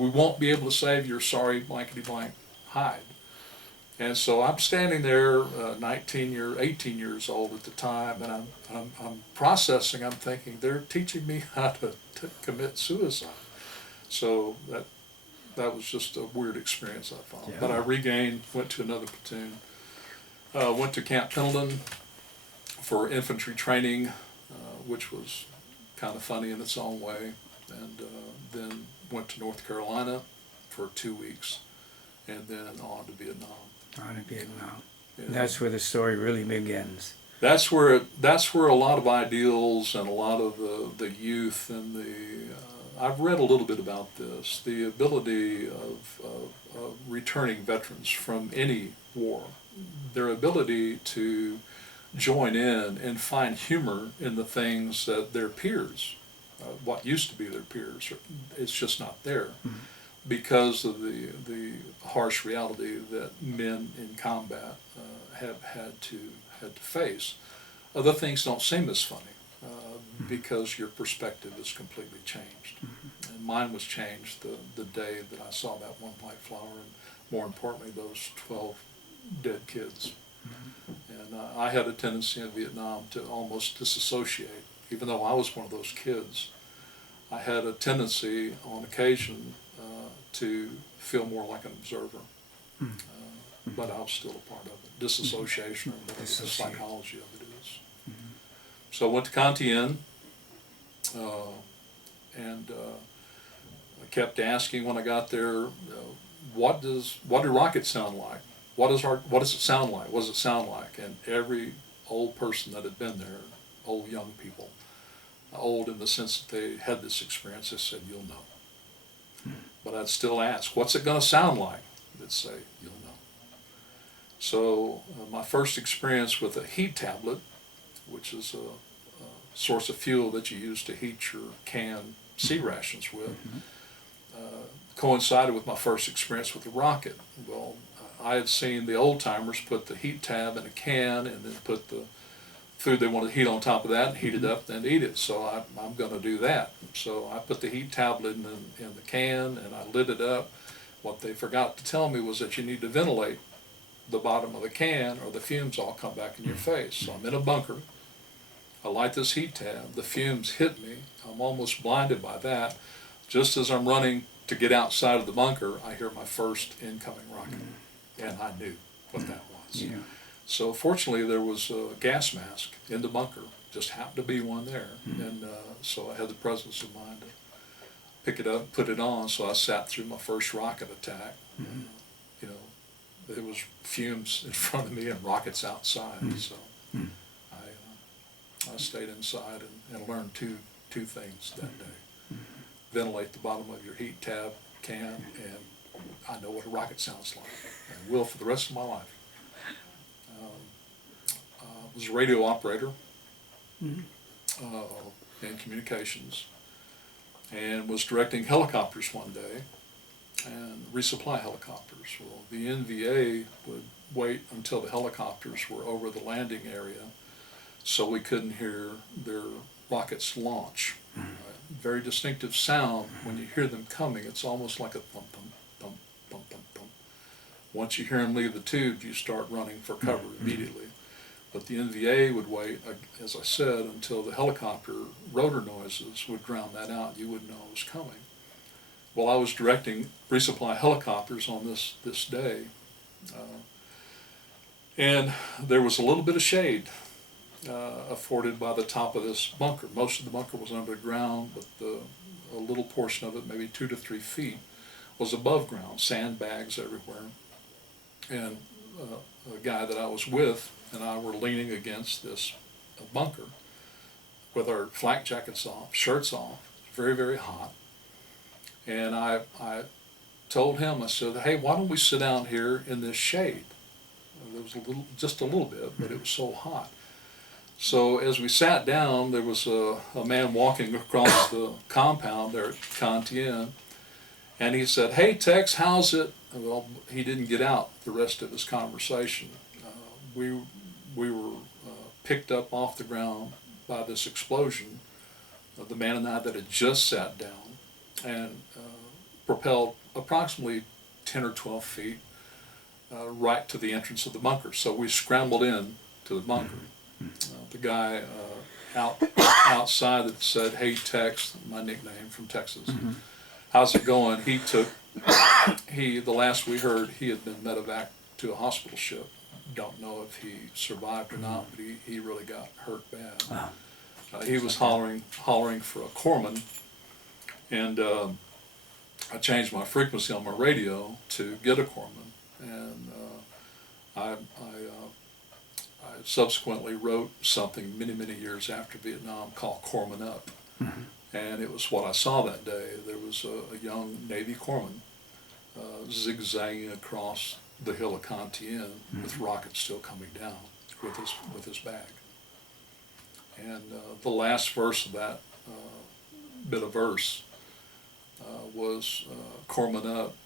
we won't be able to save your sorry blankety blank hide. And so I'm standing there, 18 years old at the time, and I'm processing. I'm thinking they're teaching me how to commit suicide. So that was just a weird experience, I thought. Yeah. But I regained, went to another platoon, went to Camp Pendleton for infantry training, which was kind of funny in its own way, and then went to North Carolina for 2 weeks, and then on to Vietnam. On to Vietnam. Yeah. That's where the story really begins. That's where a lot of ideals and a lot of the youth and I've read a little bit about this, the ability of returning veterans from any war, their ability to join in and find humor in the things that their peers, what used to be their peers, it's just not there. Mm-hmm. Because of the harsh reality that men in combat have had to face. Other things don't seem as funny because your perspective is completely changed. Mm-hmm. And mine was changed the day that I saw that one white flower, and more importantly, those 12 dead kids. Mm-hmm. And I had a tendency in Vietnam to almost disassociate. Even though I was one of those kids, I had a tendency on occasion to feel more like an observer. But I was still a part of it. Disassociation, or whatever the psychology of it is. Mm-hmm. So I went to Con Thien, and I kept asking when I got there, what do rockets sound like? What does it sound like? What does it sound like? And every old person that had been there, old young people, old in the sense that they had this experience, they said, "You'll know." But I'd still ask, what's it going to sound like? They'd say, "You'll know." So my first experience with a heat tablet, which is a source of fuel that you use to heat your canned sea rations with, coincided with my first experience with a rocket. Well, I had seen the old timers put the heat tab in a can and then put the food they wanted to heat on top of that and heat it up and eat it. So I'm going to do that. So I put the heat tablet in the can and I lit it up. What they forgot to tell me was that you need to ventilate the bottom of the can or the fumes all come back in your face. So I'm in a bunker. I light this heat tab. The fumes hit me. I'm almost blinded by that. Just as I'm running to get outside of the bunker, I hear my first incoming rocket. And I knew what that was. Yeah. So fortunately, there was a gas mask in the bunker. Just happened to be one there, and so I had the presence of mind to pick it up, put it on. So I sat through my first rocket attack. You know, there was fumes in front of me and rockets outside. So I stayed inside and learned two things that day: ventilate the bottom of your heat tab can, and I know what a rocket sounds like, and will for the rest of my life. Was a radio operator in communications, and was directing helicopters one day, and resupply helicopters. Well, the NVA would wait until the helicopters were over the landing area, so we couldn't hear their rockets launch. Very distinctive sound when you hear them coming. It's almost like a thump, thump, thump, thump, thump, thump. Once you hear them leave the tube, you start running for cover immediately. But the NVA would wait, as I said, until the helicopter rotor noises would drown that out. You wouldn't know it was coming. Well, I was directing resupply helicopters on this day, and there was a little bit of shade afforded by the top of this bunker. Most of the bunker was underground, but a little portion of it, maybe 2 to 3 feet, was above ground, sandbags everywhere. And a guy that I was with and I were leaning against this bunker with our flak jackets off, shirts off, very, very hot. And I told him, I said, "Hey, why don't we sit down here in this shade?" There was just a little bit, but it was so hot. So as we sat down, there was a man walking across the compound there at Con Thien, and he said, "Hey, Tex, how's it?" Well, he didn't get out the rest of his conversation. We were picked up off the ground by this explosion. The man and I that had just sat down, and propelled approximately 10 or 12 feet right to the entrance of the bunker. So we scrambled in to the bunker. The guy outside that said, "Hey Tex," my nickname from Texas, "how's it going?" The last we heard, he had been medevac to a hospital ship. Don't know if he survived or not, but he really got hurt bad. Wow. He was hollering for a corpsman, and I changed my frequency on my radio to get a corpsman, and I subsequently wrote something many years after Vietnam called Corpsman Up, and it was what I saw that day. There was a young Navy corpsman zigzagging across the hill of Con Tien with rockets still coming down with his bag. And the last verse of that bit of verse was Corpsman Up,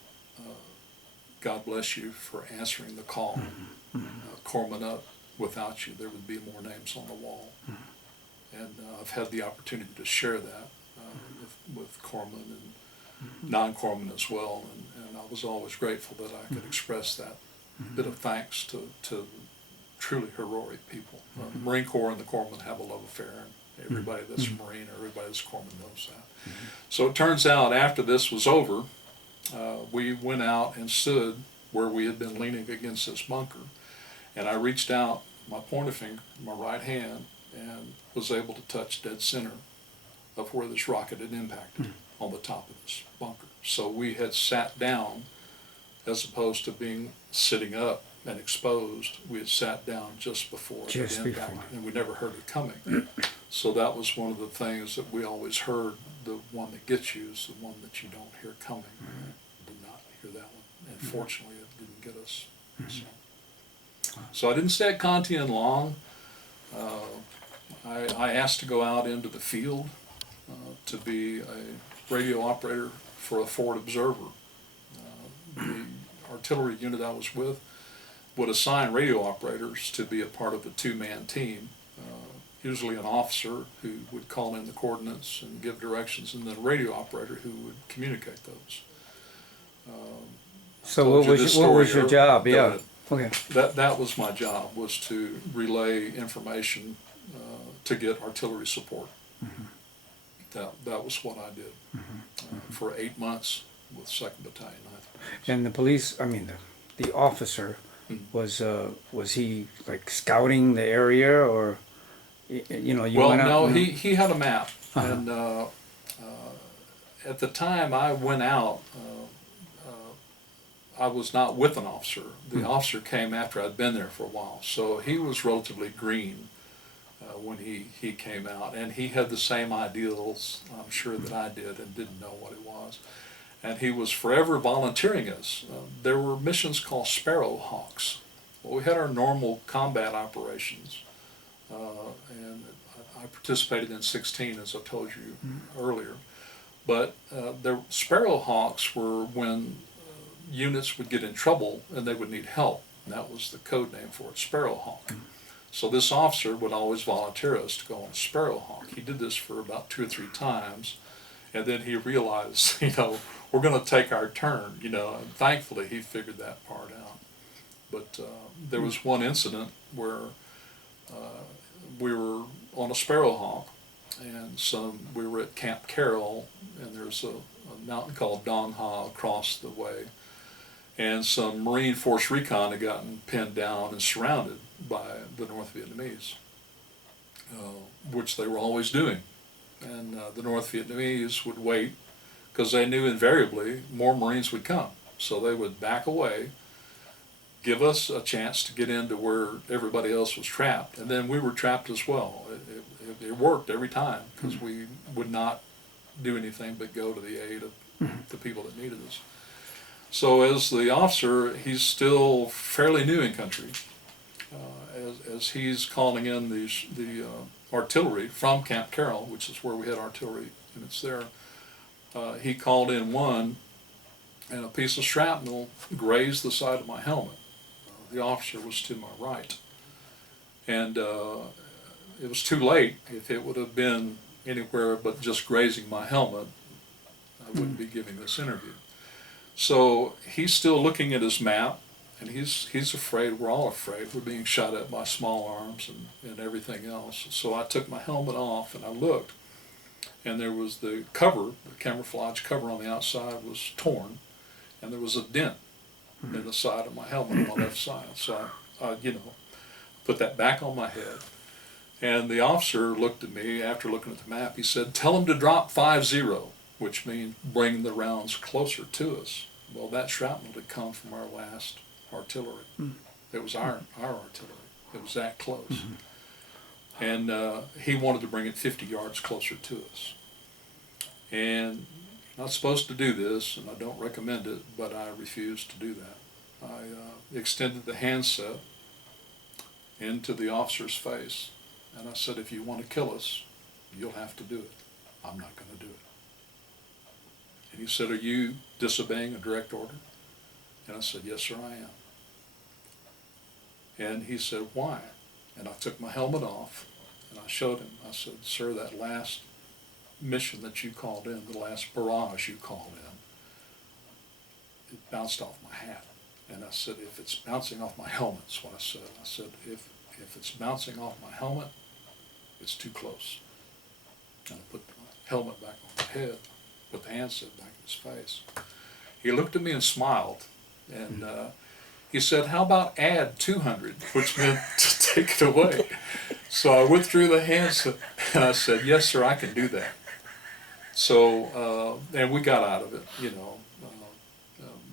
God bless you for answering the call. Corpsman Up, without you there would be more names on the wall. And I've had the opportunity to share that with corpsmen and non-corpsmen as well, and I was always grateful that I could express that bit of thanks to truly heroic people. Marine Corps and the corpsmen have a love affair, and everybody that's a Marine or everybody that's a corpsman knows that. So it turns out after this was over, we went out and stood where we had been leaning against this bunker, and I reached out my pointer finger, my right hand, and was able to touch dead center of where this rocket had impacted on the top of this bunker. So we had sat down as opposed to being sitting up and exposed. We had sat down just before the impact, and we never heard it coming. So that was one of the things that we always heard, the one that gets you is the one that you don't hear coming. I did not hear that one, and fortunately it didn't get us. So I didn't stay at Con Tien long. I asked to go out into the field to be a radio operator for a forward observer. The artillery unit I was with would assign radio operators to be a part of a two-man team, usually an officer who would call in the coordinates and give directions, and then a radio operator who would communicate those. So what was your job? Yeah. Okay. That was my job, was to relay information to get artillery support. That was what I did for 8 months with 2nd Battalion, 9th Police. And the police, I mean the officer, was he like scouting the area, or you know, you well, went out? No, he had a map, and at the time I went out, I was not with an officer. The officer came after I'd been there for a while, so he was relatively green when he came out, and he had the same ideals, I'm sure, that I did, and didn't know what it was. And he was forever volunteering us. There were missions called Sparrow Hawks. Well, we had our normal combat operations, and I participated in 16, as I told you earlier. But the Sparrow Hawks were when units would get in trouble and they would need help, and that was the code name for it, Sparrow Hawk. So this officer would always volunteer us to go on Sparrow Hawk. He did this for about 2 or 3 times, and then he realized, you know, we're going to take our turn, you know, and thankfully he figured that part out. But there was one incident where we were on a Sparrow Hawk, and we were at Camp Carroll, and there's a mountain called Dong Ha across the way, and some Marine Force Recon had gotten pinned down and surrounded by the North Vietnamese, which they were always doing. And the North Vietnamese would wait, because they knew invariably more Marines would come. So they would back away, give us a chance to get into where everybody else was trapped, and then we were trapped as well. It worked every time, because we would not do anything but go to the aid of the people that needed us. So as the officer, he's still fairly new in country. As he's calling in the artillery from Camp Carroll, which is where we had artillery units there, he called in one, and a piece of shrapnel grazed the side of my helmet. The officer was to my right, and it was too late. If it would have been anywhere but just grazing my helmet, I wouldn't be giving this interview. So he's still looking at his map, and he's afraid. We're all afraid. We're being shot at by small arms and everything else. So I took my helmet off and I looked, and there was the cover, the camouflage cover on the outside was torn, and there was a dent in the side of my helmet on my left side. So I put that back on my head. And the officer looked at me after looking at the map. He said, "Tell him to drop 5-0, which means bring the rounds closer to us." Well, that shrapnel had come from our last artillery. It was our artillery. It was that close. And he wanted to bring it 50 yards closer to us. And you're not supposed to do this, and I don't recommend it, but I refused to do that. I extended the handset into the officer's face, and I said, "If you want to kill us, you'll have to do it. I'm not going to do it." And he said, "Are you disobeying a direct order?" And I said, "Yes, sir, I am." And he said, "Why?" And I took my helmet off, and I showed him. I said, "Sir, that last mission that you called in, the last barrage you called in, it bounced off my hat." And I said, "If it's bouncing off my helmet," that's what I said. I said, if it's bouncing off my helmet, it's too close." And I put the helmet back on my head, put the handset back in his face. He looked at me and smiled, and he said, "How about add 200, which meant to take it away." So I withdrew the handset, and I said, "Yes, sir, I can do that." So, and we got out of it,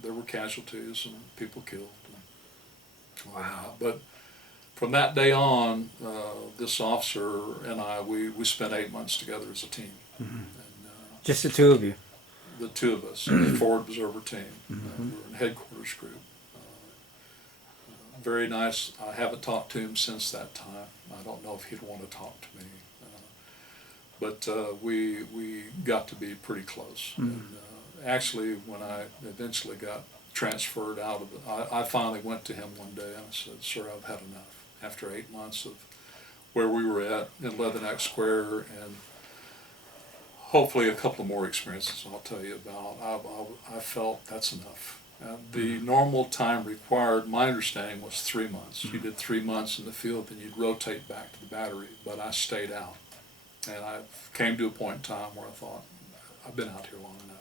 there were casualties and people killed. Wow. But from that day on, this officer and I, we spent 8 months together as a team. And, Just the two of you? the two of us, the forward observer team. We were in headquarters group. Very nice. I haven't talked to him since that time. I don't know if he'd want to talk to me. But we got to be pretty close. And actually, when I eventually got transferred out of it, I finally went to him one day and I said, "Sir, I've had enough." After 8 months of where we were at in Leatherneck Square, and hopefully a couple of more experiences I'll tell you about, I felt that's enough. The normal time required, my understanding, was 3 months. You did 3 months in the field, then you'd rotate back to the battery, but I stayed out. And I came to a point in time where I thought, I've been out here long enough.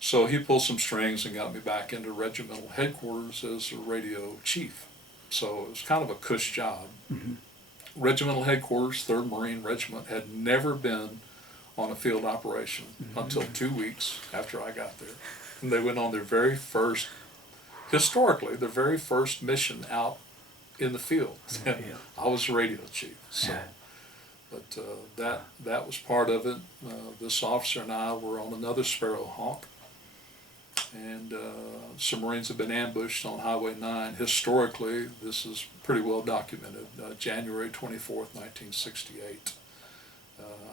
So he pulled some strings and got me back into regimental headquarters as a radio chief. So it was kind of a cush job. Regimental headquarters, 3rd Marine Regiment, had never been on a field operation until 2 weeks after I got there. And they went on their very first, historically, their very first mission out in the field. I was the radio chief. So. But that was part of it. This officer and I were on another Sparrowhawk, and some Marines have been ambushed on Highway 9. Historically, this is pretty well documented. January 24th, 1968.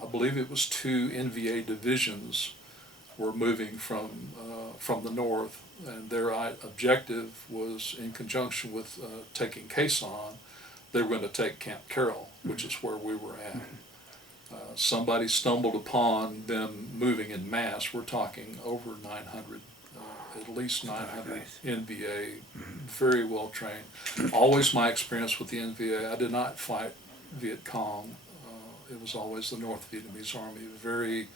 I believe it was 2 NVA divisions were moving from the north, and their objective was, in conjunction with taking Quezon, they were going to take Camp Carroll, which is where we were at. Somebody stumbled upon them moving in mass. We're talking over 900, at least 900 NVA, very well trained. Always my experience with the NVA, I did not fight Viet Cong. It was always the North Vietnamese Army, very,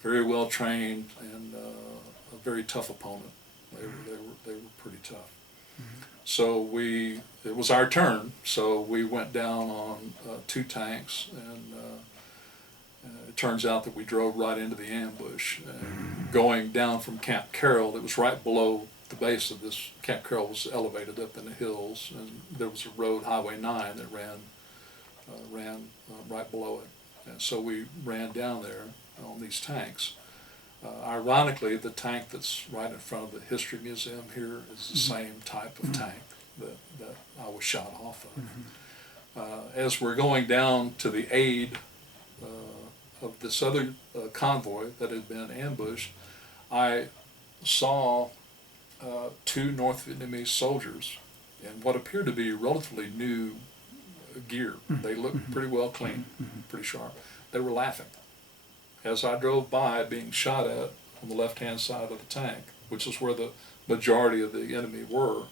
very well trained, and a very tough opponent. They were pretty tough. So it was our turn, so we went down on 2 tanks, and it turns out that we drove right into the ambush. Going down from Camp Carroll, it was right below the base of this. Camp Carroll was elevated up in the hills, and there was a road, Highway 9, that ran right below it. And so we ran down there on these tanks. Ironically, the tank that's right in front of the History Museum here is the same type of tank that I was shot off of. As we're going down to the aid of this other convoy that had been ambushed, I saw 2 North Vietnamese soldiers in what appeared to be relatively new gear. They looked pretty well clean, pretty sharp. They were laughing. As I drove by, being shot at on the left-hand side of the tank, which is where the majority of the enemy were,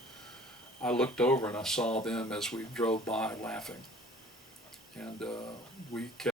I looked over and I saw them as we drove by laughing. And we kept